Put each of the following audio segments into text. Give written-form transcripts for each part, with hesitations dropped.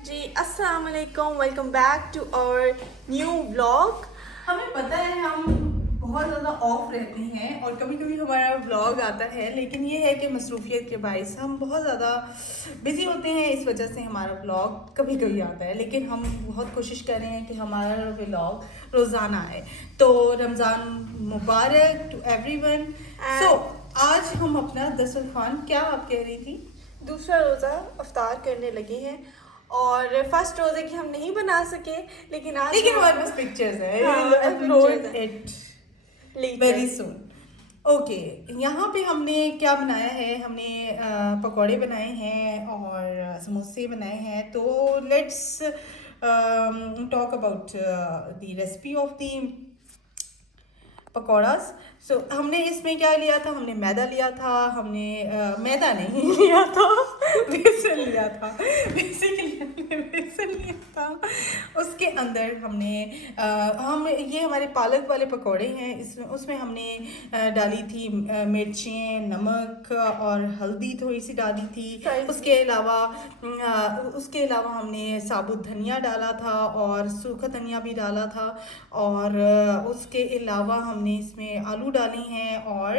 जी अस्सलाम वालेकुम, welcome back to our new vlog. हमें पता है हम बहुत ज़्यादा ऑफ रहते हैं और कभी कभी हमारा व्लॉग आता है, लेकिन ये है कि मसरूफियत के बायस हम बहुत ज़्यादा बिजी होते हैं। इस वजह से हमारा व्लॉग कभी कभी आता है, लेकिन हम बहुत कोशिश कर रहे हैं कि हमारा व्लॉग रोज़ाना आए। तो रमज़ान मुबारक टू एवरीवन। सो आज हम अपना दस्तरखान, क्या आप कह रही थी? दूसरा रोज़ा अफ्तार करने लगे हैं और फर्स्ट रोज़े की हम नहीं बना सके, लेकिन आज लेकिन मैं हमारे आपको पास पिक्चर्स है, हाँ, अपलोड pictures है। It Later। Very soon. Okay, यहाँ पे हमने क्या बनाया है, हमने पकौड़े बनाए हैं और समोसे बनाए हैं। तो let's talk about the recipe of the pakoras. So हमने इसमें क्या लिया था, हमने मैदा लिया था, हमने मैदा नहीं लिया था, बेसन लिया था। बेसिकली हमने बेसन लिया था। उसके अंदर हमने हम ये हमारे पालक वाले पकौड़े हैं, इसमें उसमें हमने डाली थी मिर्चें, नमक और हल्दी थोड़ी सी डाली थी। उसके अलावा हमने साबुत धनिया डाला था और सूखा धनिया भी डाला था। और उसके अलावा हमने इसमें आलू डाले हैं और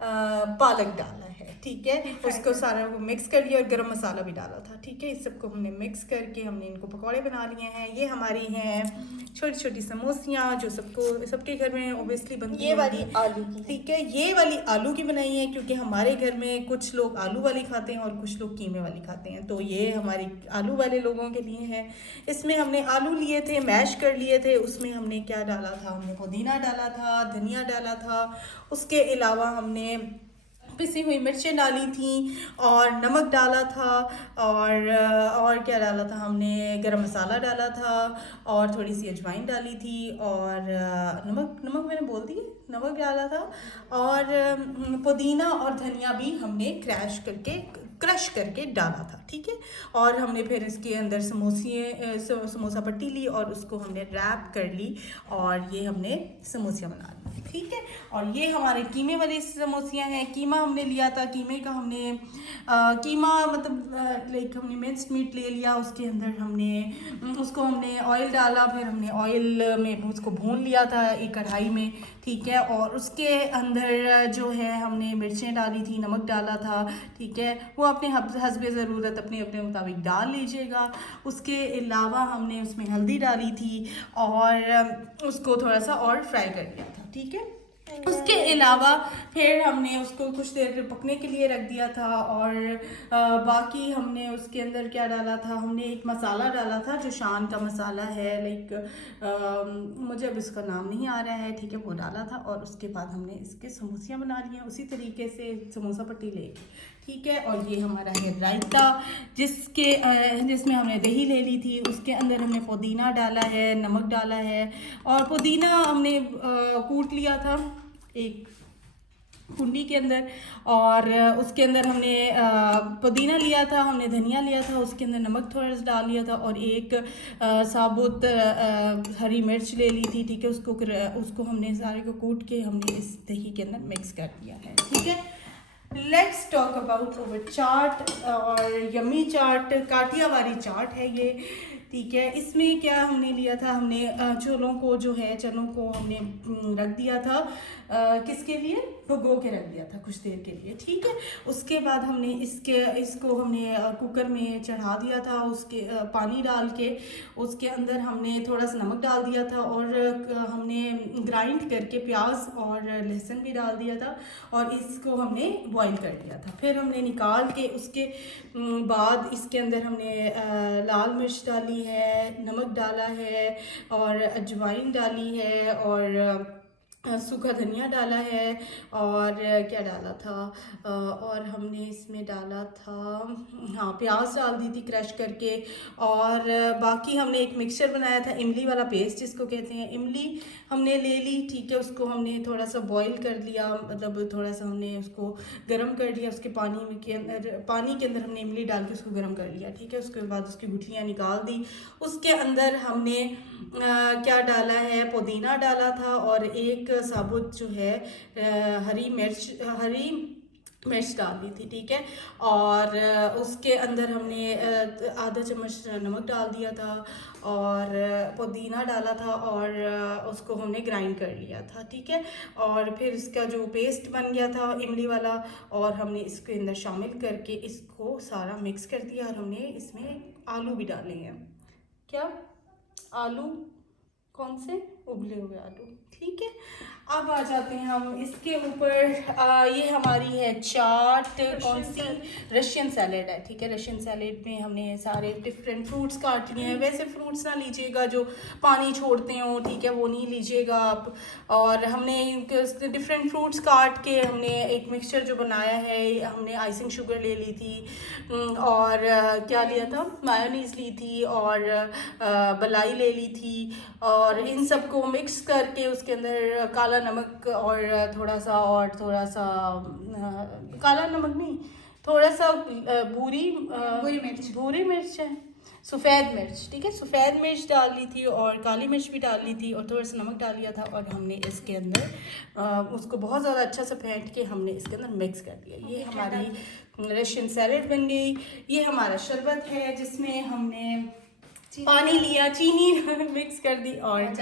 पालक डाला है। ठीक है, उसको सारा को मिक्स कर लिया और गरम मसाला भी डाला था। ठीक है, इस सबको हमने मिक्स करके हमने इनको पकौड़े बना लिए हैं। ये हमारी हैं छोटी छोटी समोसियाँ जो सबके घर में ओबियसली बनती ये वाली होंगी। आलू की। ठीक है, ये वाली आलू की बनाई है क्योंकि हमारे घर में कुछ लोग आलू वाली खाते हैं और कुछ लोग कीमे वाली खाते हैं। तो ये हमारी आलू वाले लोगों के लिए है। इसमें हमने आलू लिए थे, मैश कर लिए थे। उसमें हमने क्या डाला था, हमने पुदीना डाला था, धनिया डाला था। उसके अलावा हमने पिसी हुई मिर्चें डाली थी और नमक डाला था। और क्या डाला था, हमने गरम मसाला डाला था और थोड़ी सी अजवाइन डाली थी और नमक नमक मैंने बोल दी, नमक डाला था। और पुदीना और धनिया भी हमने क्रश करके डाला था। ठीक है, और हमने फिर इसके अंदर समोसा पट्टी ली और उसको हमने रैप कर ली और ये हमने समोसियाँ बना ली। ठीक है, और ये हमारे कीमे वाली समोसियाँ हैं। कीमा हमने लिया था, कीमे का हमने कीमा मतलब लाइक हमने मिक्स्ड मीट ले लिया। उसके अंदर उसको हमने ऑयल डाला, फिर हमने ऑयल में उसको भून लिया था एक कढ़ाई में। ठीक है, और उसके अंदर जो है हमने मिर्चें डाली थी, नमक डाला था। ठीक है, वो अपने हस्बे ज़रूरत अपने अपने मुताबिक डाल लीजिएगा। उसके अलावा हमने उसमें हल्दी डाली थी और उसको थोड़ा सा और फ्राई कर लिया था। ठीक है, उसके अलावा फिर हमने उसको कुछ देर पकने के लिए रख दिया था। और बाकी हमने उसके अंदर क्या डाला था, हमने एक मसाला डाला था जो शान का मसाला है, लाइक मुझे अब इसका नाम नहीं आ रहा है। ठीक है, वो डाला था और उसके बाद हमने इसके समोसियाँ बना ली हैं उसी तरीके से समोसा पट्टी लेके। ठीक है, और ये हमारा है रायता जिसमें हमने दही ले ली थी। उसके अंदर हमने पुदीना डाला है, नमक डाला है और पुदीना हमने कूट लिया था एक कुंडी के अंदर। और उसके अंदर हमने पुदीना लिया था, हमने धनिया लिया था, उसके अंदर नमक थोड़ा सा डाल लिया था और एक साबुत हरी मिर्च ले ली थी। ठीक है, उसको हमने सारे को कूट के हमने इस दही के अंदर मिक्स कर दिया है। ठीक है, लेट्स टॉक अबाउट ओवर चाट और यमी चाट, काठियावाड़ी चाट है ये। ठीक है, इसमें क्या हमने लिया था, हमने चनों को हमने रख दिया था किसके लिए, भिगो के रख दिया था कुछ देर के लिए। ठीक है, उसके बाद हमने इसको हमने कुकर में चढ़ा दिया था, उसके पानी डाल के उसके अंदर हमने थोड़ा सा नमक डाल दिया था और हमने ग्राइंड करके प्याज और लहसुन भी डाल दिया था और इसको हमने बॉईल कर दिया था। फिर हमने निकाल के उसके बाद इसके अंदर हमने लाल मिर्च डाली है, नमक डाला है और अजवाइन डाली है और सूखा धनिया डाला है और क्या डाला था, और हमने इसमें डाला था, हाँ, प्याज डाल दी थी क्रश करके। और बाकी हमने एक मिक्सचर बनाया था, इमली वाला पेस्ट जिसको कहते हैं, इमली हमने ले ली। ठीक है, उसको हमने थोड़ा सा बॉईल कर लिया, मतलब थोड़ा सा हमने उसको गर्म कर लिया। उसके पानी के अंदर हमने इमली डाल के उसको गर्म कर लिया। ठीक है, उसके बाद उसकी गुठलियाँ निकाल दी। उसके अंदर हमने क्या डाला है, पुदीना डाला था और एक साबुत जो है हरी मिर्च डाल दी थी, ठीक है। और उसके अंदर हमने आधा चम्मच नमक डाल दिया था और पुदीना डाला था और उसको हमने ग्राइंड कर लिया था, ठीक है। और फिर इसका जो पेस्ट बन गया था इमली वाला, और हमने इसके अंदर शामिल करके इसको सारा मिक्स कर दिया और हमने इसमें आलू भी डाले हैं। क्या आलू? कौन से? उबले हुए आलू, ठीक है। अब आ जाते हैं हम इसके ऊपर। ये हमारी है चाट, कौन सी? रशियन सैलेड है, ठीक है। रशियन सैलेड में हमने सारे डिफरेंट फ्रूट्स काट लिए हैं। वैसे फ्रूट्स ना लीजिएगा जो पानी छोड़ते हो, ठीक है, वो नहीं लीजिएगा आप। और हमने डिफरेंट फ्रूट्स काट के हमने एक मिक्सचर जो बनाया है, हमने आइसिंग शुगर ले ली थी और क्या लिया था, मायोनीज़ ली थी और मलाई ले ली थी, और इन सबको मिक्स करके उसके अंदर काला नमक और थोड़ा सा काला नमक नहीं, थोड़ा सा भूरी मिर्च है, सफ़ेद मिर्च, ठीक है, सफ़ेद मिर्च डाल ली थी और काली मिर्च भी डाल ली थी और थोड़ा सा नमक डाल लिया था। और हमने इसके अंदर उसको बहुत ज़्यादा अच्छा से फेंट के हमने इसके अंदर मिक्स कर दिया। ये हमारी रशियन सैलेड बन गई। ये हमारा शरबत है जिसमें हमने पानी लिया, चीनी मिक्स कर दी और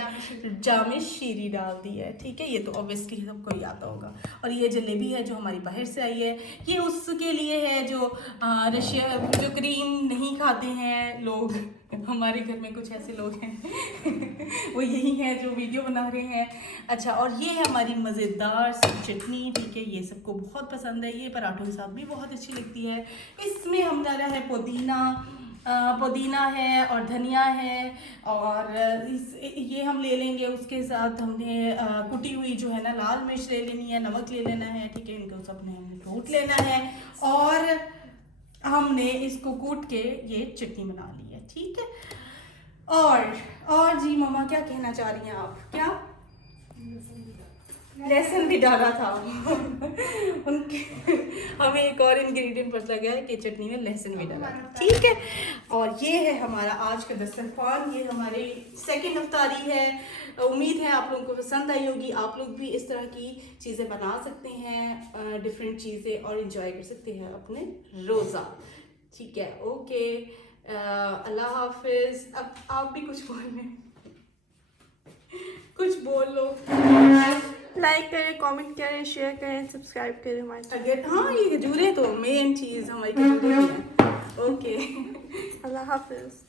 जामिश शीरी डाल दी है, ठीक है। ये तो ऑब्वियसली सबको ही आता होगा। और ये जलेबी है जो हमारी बाहर से आई है, ये उसके लिए है जो रशिया जो क्रीम नहीं खाते हैं लोग। हमारे घर में कुछ ऐसे लोग हैं वो यही हैं जो वीडियो बना रहे हैं। अच्छा, और ये है हमारी मज़ेदार सी चटनी, ठीक है। ये सबको बहुत पसंद है, ये पराठों के साथ भी बहुत अच्छी लगती है। इसमें हम डाला है पुदीना है और धनिया है, और ये हम ले लेंगे। उसके साथ हमने कुटी हुई जो है ना लाल मिर्च ले लेनी है, नमक ले लेना है, ठीक है। इनको सबने हमने कूट लेना है और हमने इसको कूट के ये चटनी बना ली है, ठीक है। और जी मम्मा क्या कहना चाह रही हैं आप? क्या लहसुन भी डाला था उनके हमें एक और इंग्रेडिएंट पता लगा है कि चटनी में लहसुन भी डाला था, ठीक है। और ये है हमारा आज का दस्तरखान। ये हमारी सेकंड इफ्तारी है। उम्मीद है आप लोगों को पसंद आई होगी। आप लोग भी इस तरह की चीज़ें बना सकते हैं, डिफरेंट चीज़ें, और इन्जॉय कर सकते हैं अपने रोज़ा, ठीक है। ओके, अल्लाह हाफिज़। अब आप भी कुछ बोल लो। लाइक करें, कमेंट करें, शेयर करें, सब्सक्राइब करें हमारे चैनल। हाँ, ये खजूरें तो मेन चीज़ हमारी खजूरें हैं। ओके, अल्लाह हाफिज़।